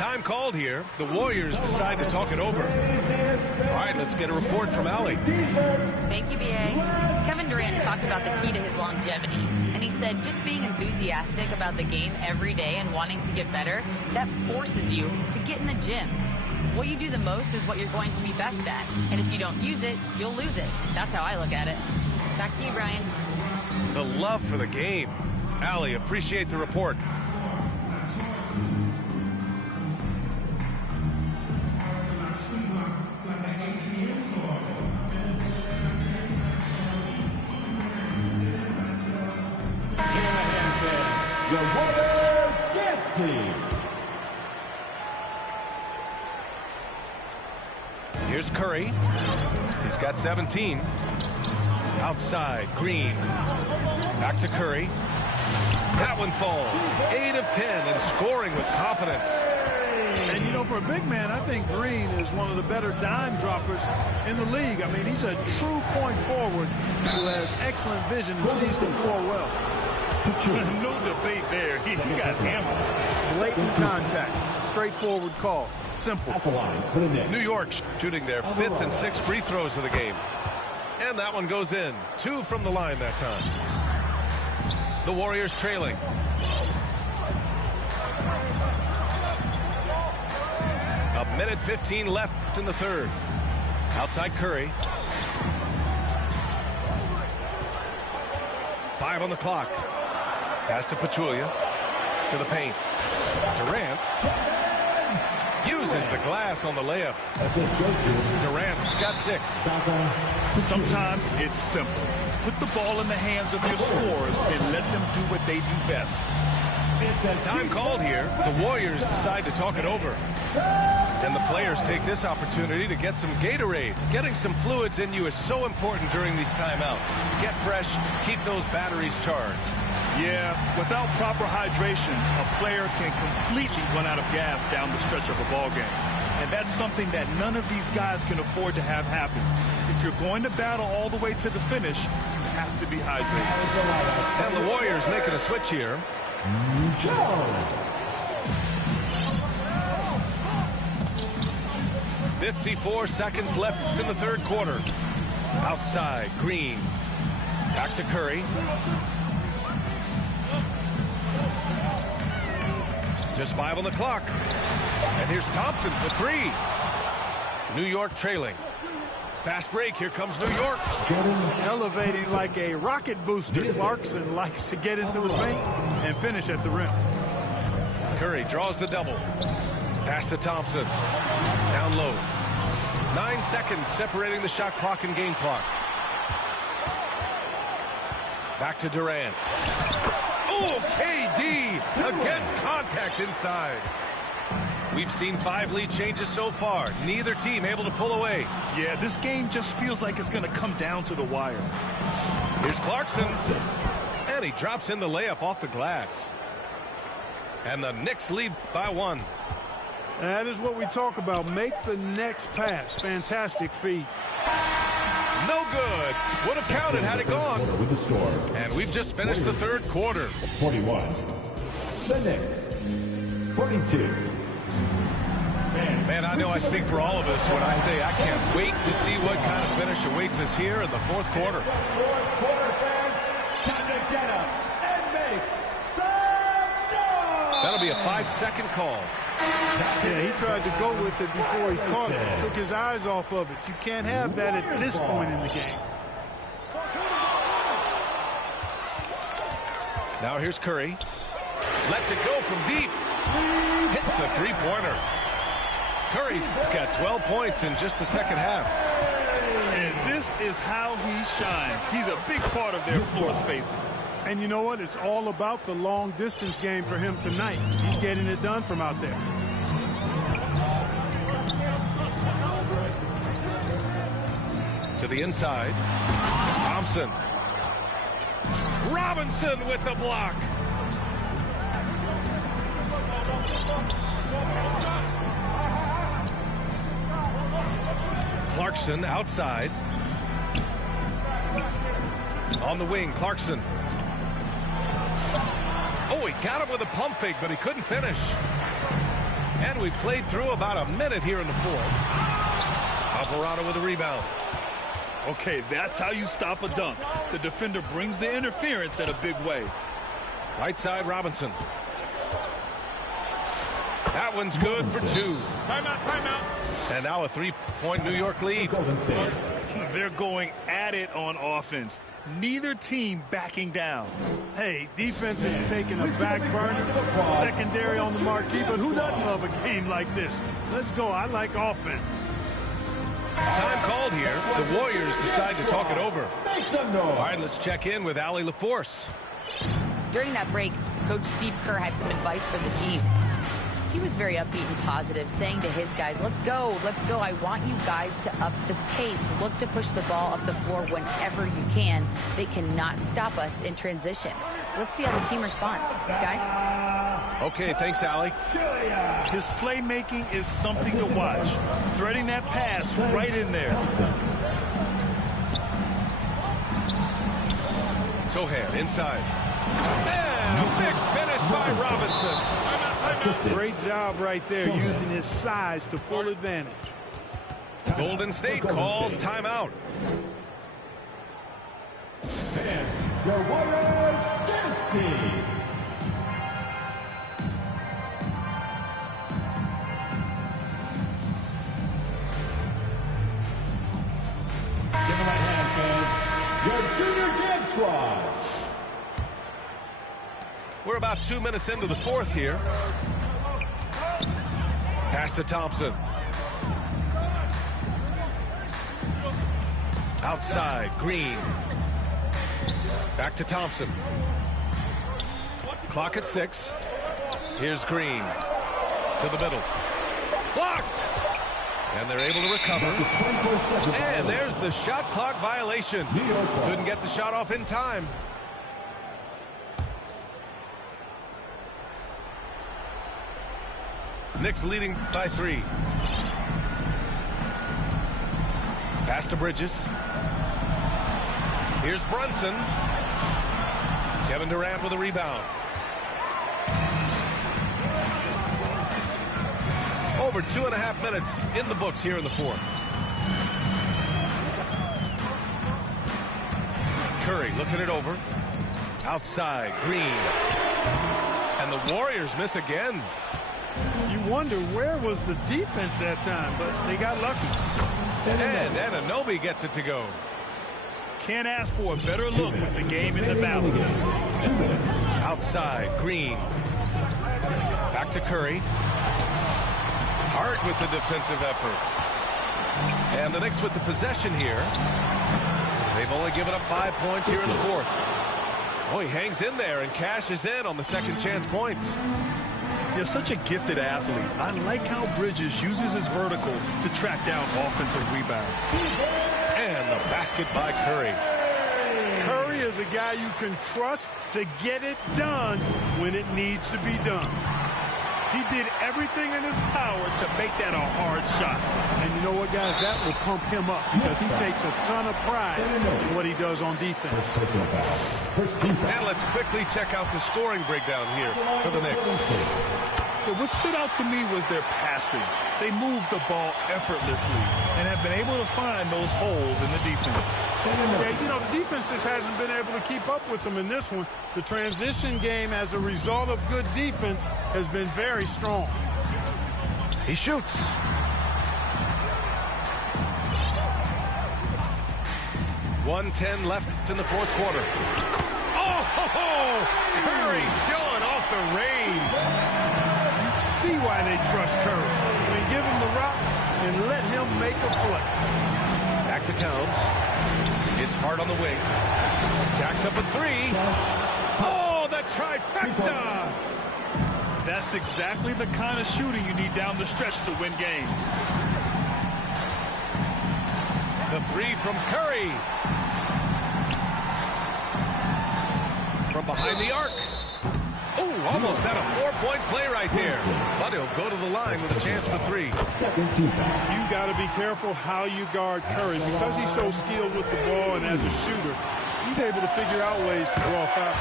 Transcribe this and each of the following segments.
Time called here. The Warriors decide to talk it over. All right, let's get a report from Allie. Thank you, B.A. Kevin Durant talked about the key to his longevity. And he said just being enthusiastic about the game every day and wanting to get better, that forces you to get in the gym. What you do the most is what you're going to be best at. And if you don't use it, you'll lose it. That's how I look at it. Back to you, Brian. The love for the game. Allie, appreciate the report. The Warriors dance team. Here's Curry. He's got 17. Outside, Green. Back to Curry. That one falls. 8 of 10 and scoring with confidence. And, you know, for a big man, I think Green is one of the better dime droppers in the league. I mean, he's a true point forward who has excellent vision and sees the floor well. No debate there. He got hammered. Blatant contact. Straightforward call. Simple. At the line for the Knicks. New York shooting their 5th and 6th free throws of the game. And that one goes in. 2 from the line that time. The Warriors trailing. A minute 15 left in the third. Outside Curry. 5 on the clock. Pass to Pachulia. To the paint. Durant uses the glass on the layup. Durant's got 6. Sometimes it's simple. Put the ball in the hands of your scorers and let them do what they do best. Time called here. The Warriors decide to talk it over. And the players take this opportunity to get some Gatorade. Getting some fluids in you is so important during these timeouts. Get fresh, keep those batteries charged. Yeah, without proper hydration, a player can completely run out of gas down the stretch of a ball game. And that's something that none of these guys can afford to have happen. If you're going to battle all the way to the finish, you have to be hydrated. And the Warriors making a switch here. 54 seconds left in the third quarter. Outside, Green. Back to Curry. Just 5 on the clock. And here's Thompson for 3. New York trailing. Fast break. Here comes New York. Elevating like a rocket booster. Clarkson likes to get into the paint and finish at the rim. Curry draws the double. Pass to Thompson. Down low. 9 seconds separating the shot clock and game clock. Back to Durant. Oh, KD against contact inside. We've seen 5 lead changes so far. Neither team able to pull away. Yeah, this game just feels like it's going to come down to the wire. Here's Clarkson. And he drops in the layup off the glass. And the Knicks lead by 1. That is what we talk about. Make the next pass. Fantastic feed. No good. Would have counted had it gone. With the score. And we've just finished the third quarter. 41. The Knicks. 42. Man, I know I speak for all of us when I say I can't wait to see what kind of finish awaits us here in the fourth quarter. Fourth quarter, fans. Time to get up and make some noise. That'll be a 5-second call. Yeah, he tried to go with it before he caught it. Took his eyes off of it. You can't have that at this point in the game. Now here's Curry. Lets it go from deep. Hits the three-pointer. Curry's got 12 points in just the second half. And this is how he shines. He's a big part of their floor spacing. And you know what? It's all about the long-distance game for him tonight. He's getting it done from out there. To the inside. Thompson. Robinson with the block. Clarkson outside. On the wing, Clarkson. Oh, he got him with a pump fake, but he couldn't finish. And we played through about a minute here in the fourth. Alvarado with a rebound. Okay, that's how you stop a dunk. The defender brings the interference in a big way. Right side, Robinson. That one's good for two. Timeout, timeout. And now a three-point New York lead. They're going at it on offense. Neither team backing down. Hey, defense is taking a back burner. Secondary on the marquee, but who doesn't love a game like this? Let's go. I like offense. Time called here. The Warriors decide to talk it over. All right, let's check in with Allie LaForce. During that break, Coach Steve Kerr had some advice for the team. He was very upbeat and positive, saying to his guys, let's go, let's go. I want you guys to up the pace. Look to push the ball up the floor whenever you can. They cannot stop us in transition. Let's see how the team responds. Guys? Okay, thanks, Allie. His playmaking is something to watch. Threading that pass right in there. Sohan inside. And a big finish by Robinson. Great job right there, using his size to full advantage. Golden State calls timeout. And the Warriors dance team. Give them a hand, fans. Your junior dance squad. We're about 2 minutes into the fourth here. Pass to Thompson. Outside, Green. Back to Thompson. Clock at 6. Here's Green. To the middle. Blocked! And they're able to recover. And there's the shot clock violation. Couldn't get the shot off in time. Knicks leading by 3. Pass to Bridges. Here's Brunson. Kevin Durant with a rebound. Over 2.5 minutes in the books here in the fourth. Curry looking it over. Outside, Green. And the Warriors miss again. You wonder where was the defense that time, but they got lucky. And Anunoby gets it to go. Can't ask for a better look with the game in the balance. Outside, Green. Back to Curry. Hart with the defensive effort. And the Knicks with the possession here. They've only given up 5 points here in the fourth. Oh, he hangs in there and cashes in on the second chance points. You're such a gifted athlete. I like how Bridges uses his vertical to track down offensive rebounds. And the basket by Curry. Curry is a guy you can trust to get it done when it needs to be done. He did everything in his power to make that a hard shot. And you know what, guys? That will pump him up because he takes a ton of pride in what he does on defense. And let's quickly check out the scoring breakdown here for the Knicks. What stood out to me was their passing. They moved the ball effortlessly and have been able to find those holes in the defense. Yeah, you know, the defense just hasn't been able to keep up with them in this one. The transition game, as a result of good defense, has been very strong. He shoots. .110 left in the fourth quarter. Oh, Curry showing off the range. See why they trust Curry. I mean, give him the rock and let him make a play. Back to Towns. It's Hart on the wing. Jacks up a 3. Oh, the trifecta! That's exactly the kind of shooting you need down the stretch to win games. The 3 from Curry. From behind the arc. Oh, almost had a 4-point play right there. But he'll go to the line with a chance for 3. You got to be careful how you guard Curry. Because he's so skilled with the ball and as a shooter, he's able to figure out ways to draw foul.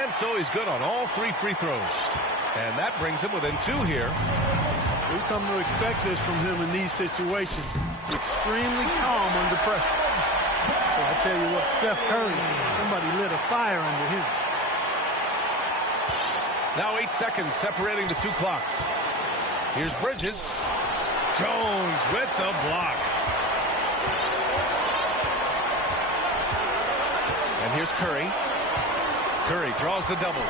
And so he's good on all 3 free throws. And that brings him within 2 here. We've come to expect this from him in these situations. Extremely calm under pressure. Well, I tell you what, Steph Curry, somebody lit a fire under him. Now 8 seconds separating the 2 clocks. Here's Bridges. Jones with the block. And here's Curry. Curry draws the double.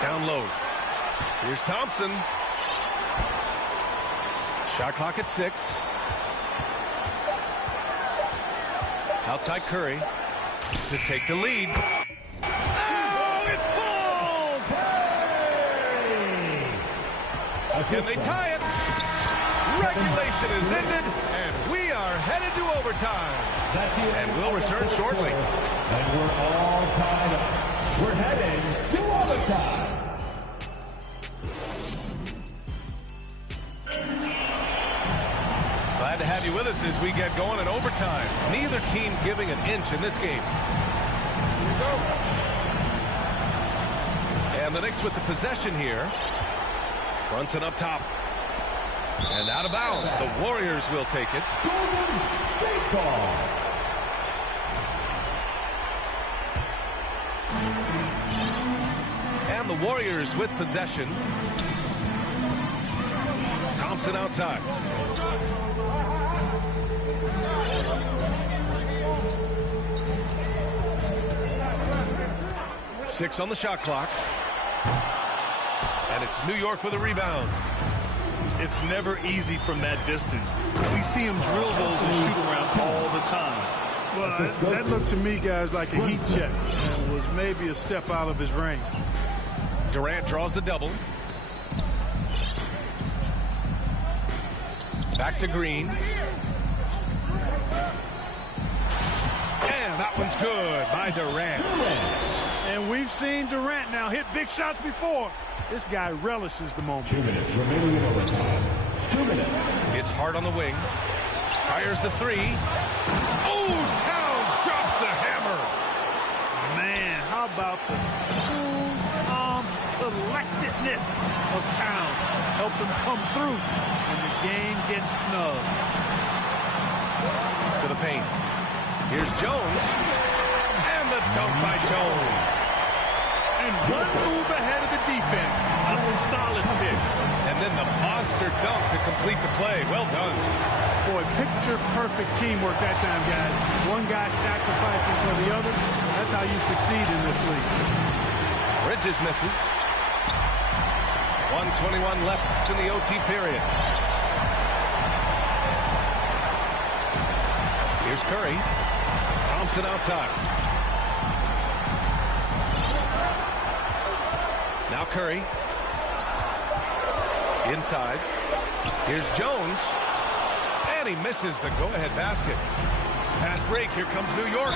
Down low. Here's Thompson. Shot clock at 6. Outside Curry to take the lead. Oh, it falls! Can they tie it? Regulation is ended, and we are headed to overtime. And we'll return shortly. And we're all tied up. We're heading to overtime. Glad to have you with us as we get going in overtime. Neither team giving an inch in this game. Here we go. And the Knicks with the possession here. Brunson up top. And out of bounds. The Warriors will take it. Golden State ball. And the Warriors with possession. Thompson outside. Six on the shot clock. And it's New York with a rebound. It's never easy from that distance. We see him drill those and shoot around all the time. Well, that looked to me, guys, like a heat check. It was maybe a step out of his range. Durant draws the double. Back to Green. And that one's good by Durant. And we've seen Durant now hit big shots before. This guy relishes the moment. 2 minutes remaining in overtime. 2 minutes. It's hard on the wing. Fires the 3. Oh, Towns drops the hammer. Man, how about the cool, calm collectedness of Towns. Helps him come through when the game gets snug. To the paint. Here's Jones. And the dunk by Jones. And one move ahead of the defense. A solid pick. And then the monster dunk to complete the play. Well done. Boy, picture-perfect teamwork that time, guys. One guy sacrificing for the other. That's how you succeed in this league. Bridges misses. 1:21 left in the OT period. Here's Curry. Thompson outside. Now Curry. Inside. Here's Jones. And he misses the go-ahead basket. Fast break. Here comes New York.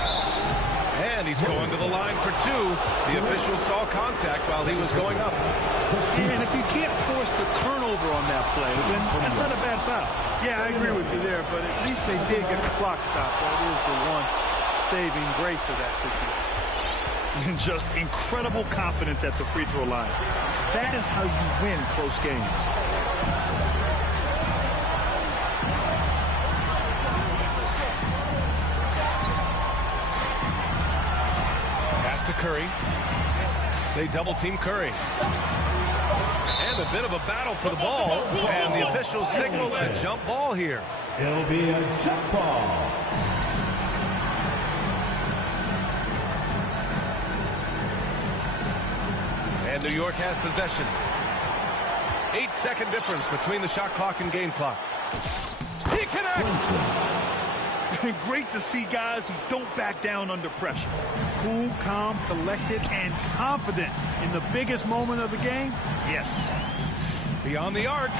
And he's going to the line for 2. The official saw contact while he was going up. And if you can't force the turnover on that play, then that's not a bad foul. Yeah, I agree with you there, but at least they did get the clock stopped. That is the one saving grace of that situation. And just incredible confidence at the free throw line. That is how you win close games. Pass to Curry. They double team Curry. And a bit of a battle for the ball. And the officials signal a jump ball here. It'll be a jump ball. And New York has possession. 8-second difference between the shot clock and game clock. He connects! Great to see guys who don't back down under pressure. Cool, calm, collected, and confident in the biggest moment of the game? Yes. Beyond the arc.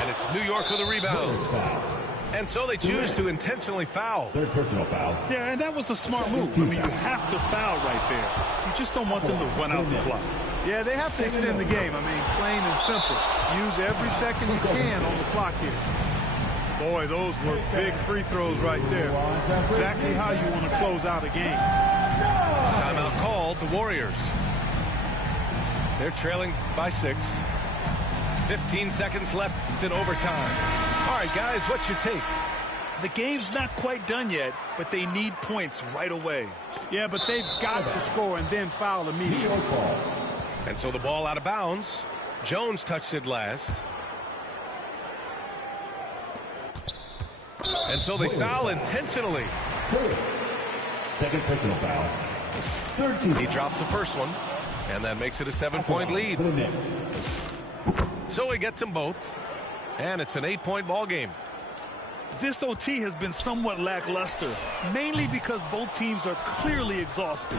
And it's New York with a rebound. And so they choose to intentionally foul. Third personal foul. Yeah, and that was a smart move. I mean, you have to foul right there. You just don't want them to run out the clock. Yeah, they have to extend the game. I mean, plain and simple. Use every second you can on the clock here. Boy, those were big free throws right there. Exactly how you want to close out a game. Timeout called, the Warriors. They're trailing by 6. 15 seconds left in overtime. All right, guys, what's your take? The game's not quite done yet, but they need points right away. Yeah, but they've got to score and then foul immediately. And so the ball out of bounds. Jones touched it last. And so they foul intentionally. Second personal foul. Third team. He drops the first one, and that makes it a 7-point lead. For the Knicks. So he gets them both, and it's an 8-point ball game. This OT has been somewhat lackluster, mainly because both teams are clearly exhausted.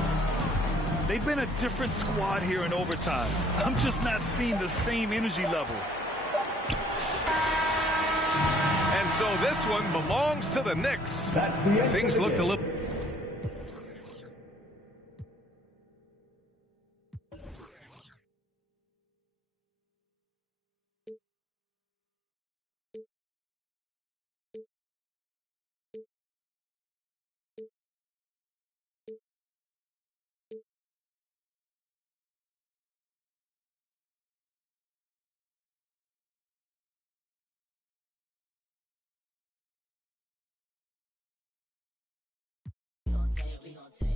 They've been a different squad here in overtime. I'm just not seeing the same energy level. And so this one belongs to the Knicks. That's the end. Things looked a little... We gon' take